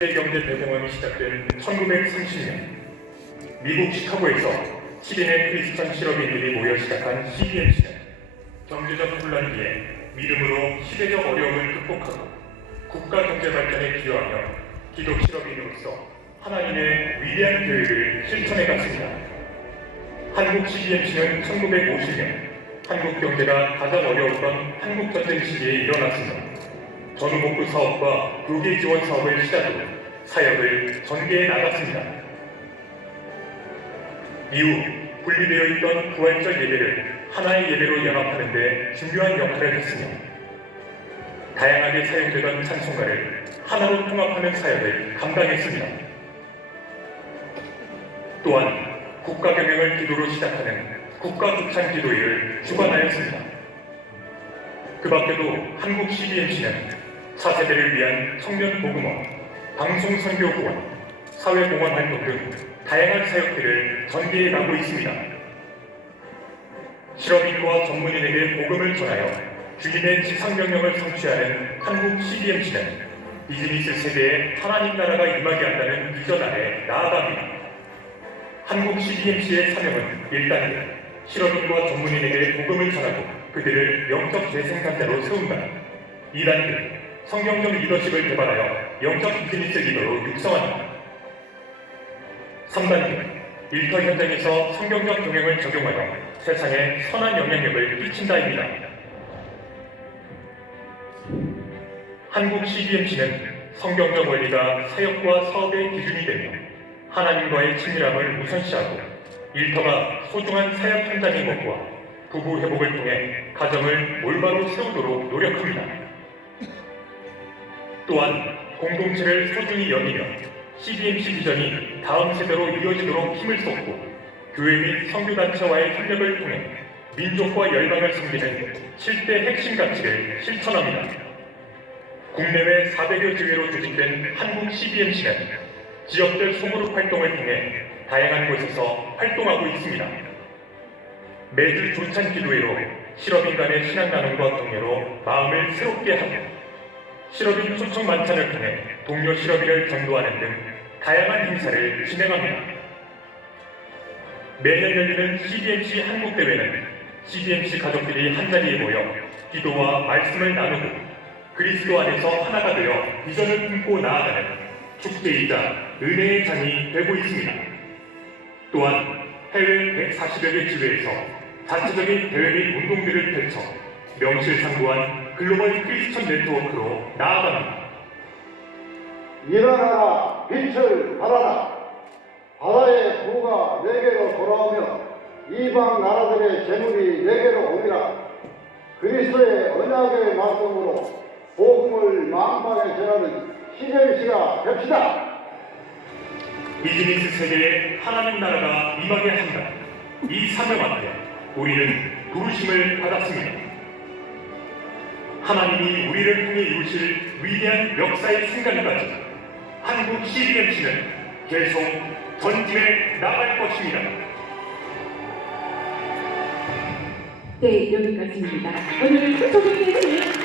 경제 대공황이 시작된 1930년 미국 시카고에서 7인의 크리스천 실업인들이 모여 시작한 CBMC는 경제적 혼란 뒤에 믿음으로 시대적 어려움을 극복하고 국가 경제 발전에 기여하며 기독 실업인으로서 하나님의 위대한 계획을 실천해 갔습니다. 한국 CBMC는 1950년 한국 경제가 가장 어려웠던 한국 전쟁 시기에 일어났습니다. 전후복구 사업과 교계 지원 사업을 시작으로 사역을 전개해 나갔습니다. 이후 분리되어 있던 부활절 예배를 하나의 예배로 연합하는 데 중요한 역할을 했으며 다양하게 사용되던 찬송가를 하나로 통합하는 사역을 감당했습니다. 또한 국가 경영을 기도로 시작하는 국가 부창 기도회를 주관하였습니다. 그 밖에도 한국 CBMC는 차세대를 위한 청년 복음화, 방송 선교 후원, 사회 공헌 활동 등 다양한 사역들을 전개해 가고 있습니다. 실업인과 전문인에게 복음을 전하여 주님의 지상 명령을 성취하는 한국 CBMC는 비즈니스 세대에 하나님 나라가 임하게 한다는 비전 아래 나아갑니다. 한국 CBMC의 사명은 1단계 실업인과 전문인에게 복음을 전하고 그들을 영적 재생산자로 세운다. 2단계 성경적 리더십을 개발하여 영적 비즈니스 리더로 육성한다. 3단계 일터 현장에서 성경적 경영을 적용하여 세상에 선한 영향력을 끼친다입니다. 한국 CBMC는 성경적 원리가 사역과 사업의 기준이 되며 하나님과의 친밀함을 우선시하고 일터가 소중한 사역 현장인 것과 부부 회복을 통해 가정을 올바로 세우도록 노력합니다. 또한 공동체를 소중히 여기며 CBMC 비전이 다음 세대로 이어지도록 힘을 쏟고 교회 및 선교단체와의 협력을 통해 민족과 열방을 섬기는 7대 핵심 가치를 실천합니다. 국내외 400여 지회로 조직된 한국 CBMC는 지역별 소그룹 활동을 통해 다양한 곳에서 활동하고 있습니다. 매주 조찬 기도회로 실업인 간의 신앙 나눔과 동료로 마음을 새롭게 하고 실업인 초청 만찬을 통해 동료 실업인을 전도하는 등 다양한 행사를 진행합니다. 매년 열리는 CBMC 한국대회는 CBMC 가족들이 한자리에 모여 기도와 말씀을 나누고 그리스도 안에서 하나가 되어 비전을 품고 나아가는 축제이자 은혜의 장이 되고 있습니다. 또한 해외 140여 개 지회에서 자체적인 대회 및 운동들을 펼쳐 명실상부한 글로벌 크리스천 네트워크로 나아갑니다. 일어나라 빛을 발하라 바다의 부가 내게로 돌아오며 이방 나라들의 재물이 내게로 오리라 그리스도의 언약의 말씀으로 복음을 만방에 전하는 시절시가 됩시다 비즈니스 세계에 하나님 나라가 임하게 한다. 이 사명 앞에 우리는 부르심을 받았습니다. 하나님이 우리를 통해 이루실 위대한 역사의 순간까지 한국 CBMC는 계속 전진해 나갈 것입니다. 네, 여기까지입니다. 오늘 소개해 주신